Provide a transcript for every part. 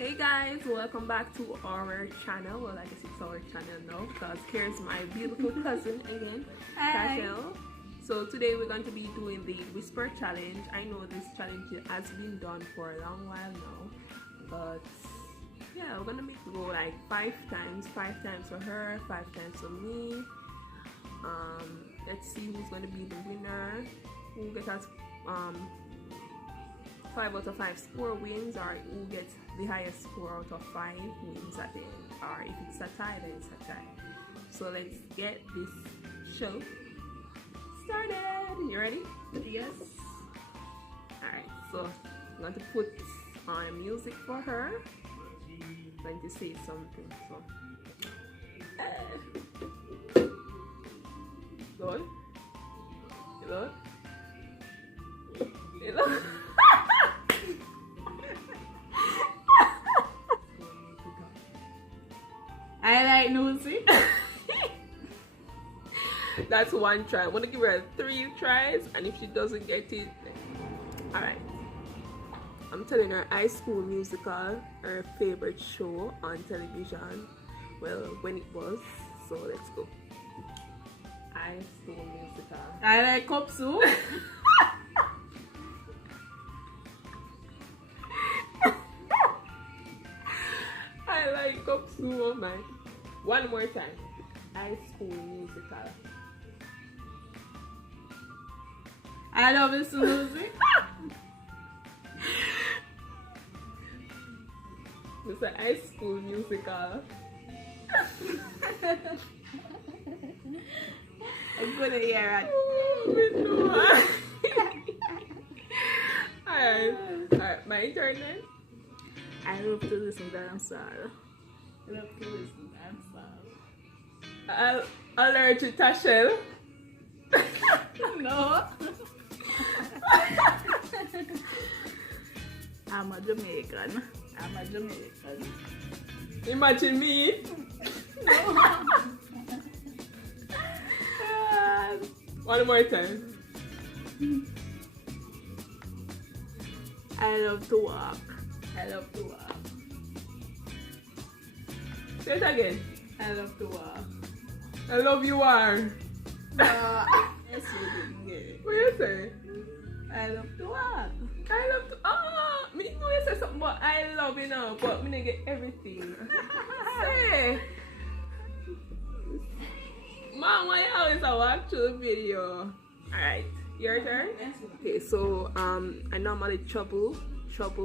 Hey guys, welcome back to our channel. Well, I guess it's our channel now because here's my beautiful cousin again, Rachel. So today we're going to be doing the whisper challenge. I know this challenge has been done for a long while now, but yeah, we're gonna make it go like 5 times for her, 5 times for me. Let's see who's gonna be the winner. Who gets us 5 out of 5 score wins, or who gets the highest score out of 5 wins at the end, or if it's a tie, then it's a tie. So let's get this show started. You ready? Yes. Alright, so I'm going to put on music for her. I'm going to say something. So Lord, Lord, Lord. I like Lucy. That's one try. I'm gonna give her 3 tries, and if she doesn't get it, alright. I'm telling her High School Musical, her favorite show on television. Well, when it was. So let's go. High School Musical. I like cup soup. I like cup soup of mine. One more time. High School Musical. I love this music. It's a High School Musical. I'm gonna hear it. Alright, my turn then. I love to listen to dancehall. I love to listen to dancehall. Allergic Tashel. No. I'm a Jamaican. Imagine me. No. One more time. I love to walk. Say it again. I love to walk. I love you are. No. Yes, you didn't get it. What you say? I love to walk. I love to. Oh, me know you say something, but I love you now. But me didn't get everything. Say. Mom, why you always watch through the video? Alright, your turn. Okay, so I normally trouble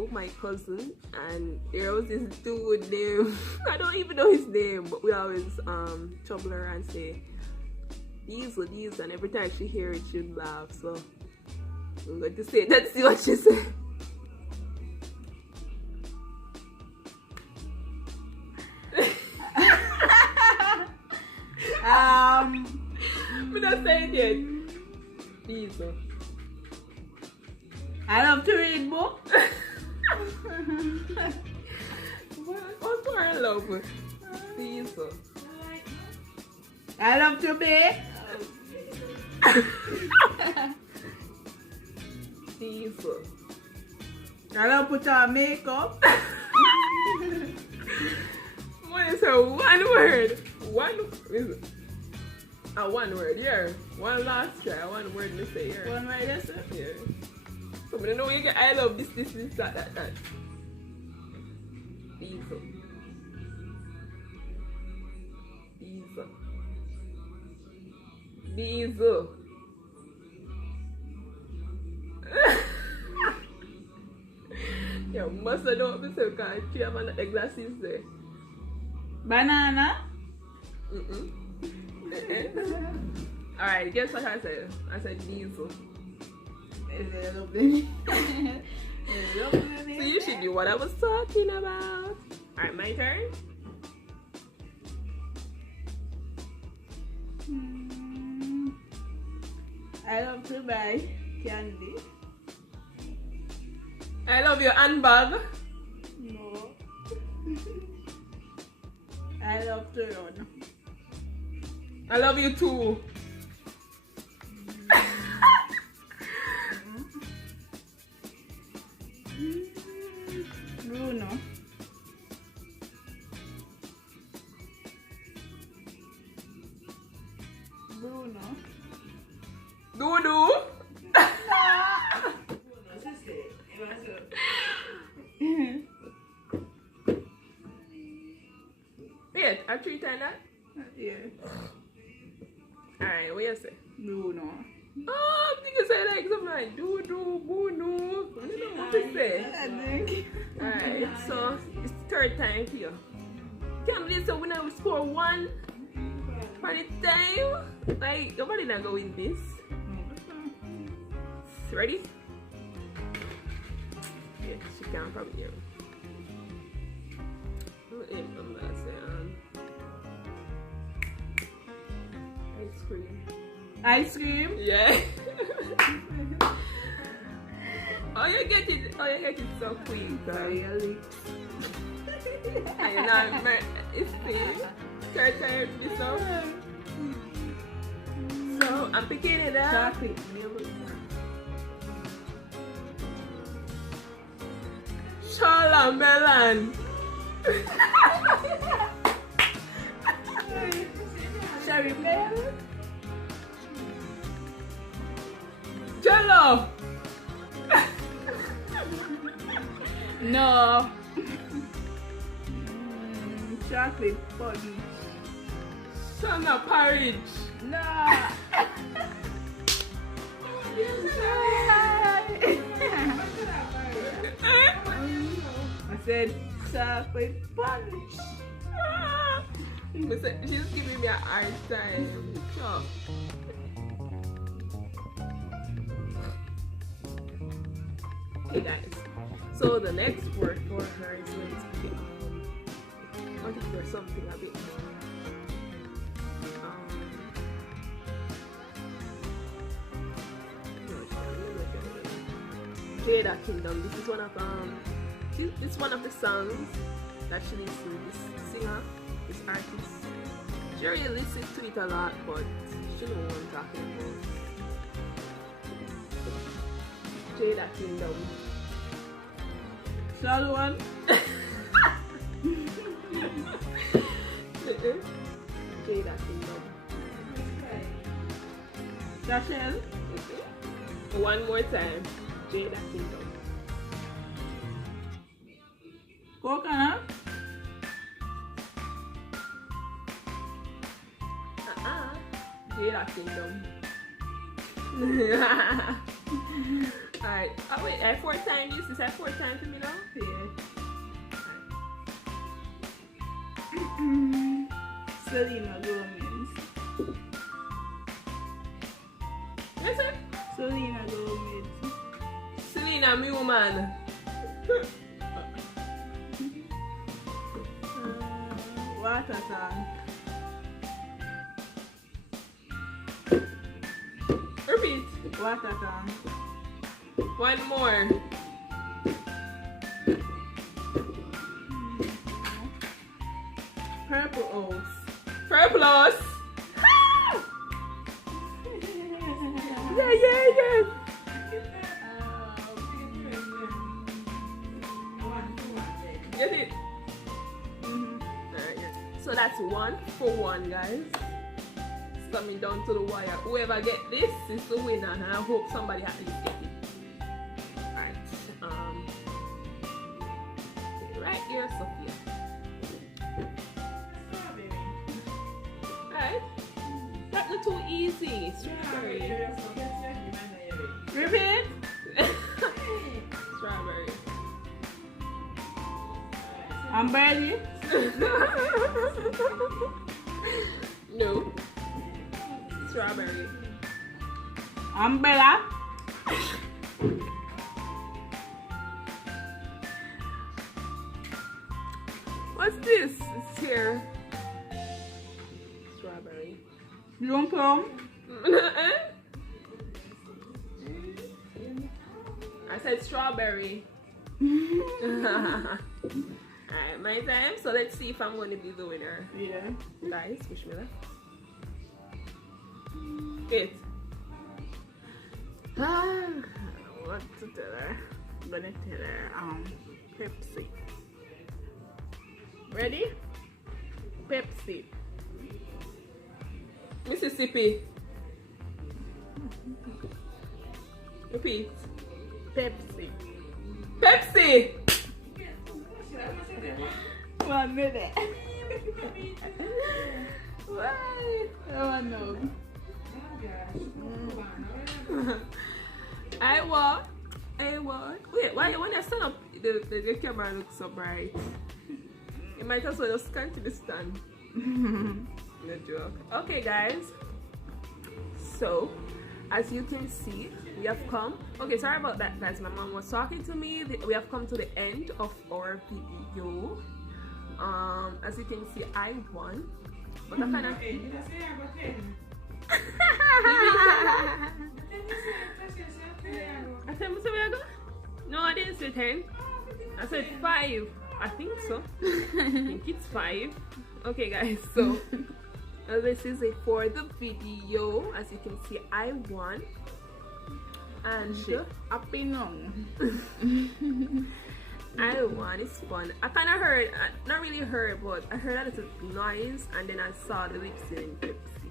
my cousin, and there was this dude named I don't even know his name, but we always trouble her and say these, and every time she hear it she'd laugh. So I'm going to say it. Let's see what she said. We not say it yet. These. I love to read books. What's our love? These. I love to bake. These. I love to put on makeup. What is her one word? One word, yeah. One last try, one word to say, yeah. One word, yes, sir. Yeah. So I don't know you get I love this, that. Diesel. You must have known myself because she have the glasses there. Banana. Alright, guess what I said? I said diesel. Is it lovely? So you should do what I was talking about. Alright, my turn. I love to buy candy. I love your handbag. No. I love to run. I love you too. A 3 times that? Yeah. Alright, what you say? No, no. Oh, I think you say like something like do, boo, no. I don't know what to say. I think. Alright, so it's the 3rd time for you. Can't believe so we now score 1 for the time. Like, nobody not go win this. Ready? Yeah, she can probably hear me. I'm gonna say, ice cream. Ice cream? Yeah. Oh, you get it so quick. Really? And you're not, it's still 3rd time this up. So, I'm picking it up. Chocolate milk. Chola melon. Shall we play? Jello. No. Chocolate fudge. Shana porridge. No. I said chocolate fudge. She's giving me a hard time. Sure. Okay, guys. So the next word for her is going to be I want to for something a bit. Jada Kingdom. This is one of the songs that she listens to. This singer, this artist. She already listens to it a lot, but she knows what I'm talking about. Jada Kingdom. Shall one? Jada Kingdom. Rachel? One more time. Jada Kingdom. Coconut? Jada Kingdom. Alright. Oh wait, I 4 times this. Is that 4 times for me now? Yeah. Selena Gomez. Yes, sir? Selena Gomez. Selena, me woman. Water tank. Repeat. Water tank. One more. Purple House. Purple House. Yeah. Get it? Alright. So that's 1 for 1, guys. It's coming down to the wire. Whoever get this is the winner, and I hope somebody at least get it. Alright. Right here, Sophia. Alright. That's not too easy. Strawberry. Repeat. Strawberry. I'm ready. No. Strawberry. Umbrella. What's this? It's here. Strawberry. Plum plum. I said strawberry. Alright, my time. So let's see if I'm going to be the winner. Yeah. Guys, wish me luck. It. What to tell her? I'm gonna tell her Pepsi. Ready? Pepsi. Mississippi. Repeat. Pepsi. Pepsi. 1 minute. Why? Oh no. I what? Wait, why when I stand up the camera looks so bright? You might as well just continue to stand. No joke. Okay guys. So as you can see, we have come. Okay, sorry about that guys. My mom was talking to me. We have come to the end of our video. As you can see, I won. But I kinda I said, no, I didn't say 10. I said 5. I think so. I think it's 5. Okay, guys. So this is it for the video. As you can see, I won. And Happy no. I won. It's fun. I kind of heard, not really heard, but I heard a little noise, and then I saw the lip sync Pepsi.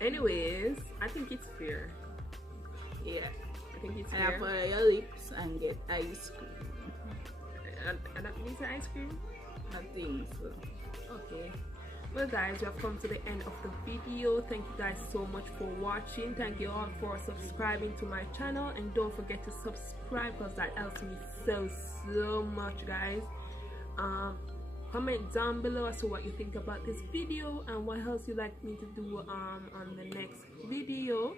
Anyways, I think it's fair. Yeah. I think it's And fair. I put your lips and get ice cream. And that means ice cream? I think so. Okay. Well guys, we have come to the end of the video. Thank you guys so much for watching. Thank you all for subscribing to my channel, and don't forget to subscribe because that helps me so much guys. Comment down below as to what you think about this video and what else you'd like me to do on the next video.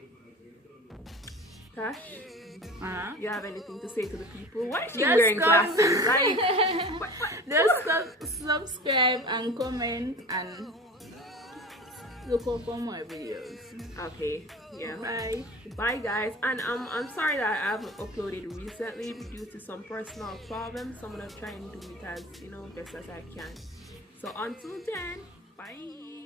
Tash, you have anything to say to the people? Why is she wearing glasses? Like, Just subscribe and comment and look out for more videos. okay, yeah. Bye. Bye guys, and I'm sorry that I haven't uploaded recently due to some personal problems. So I'm gonna try and do it as best as I can. So until then, bye.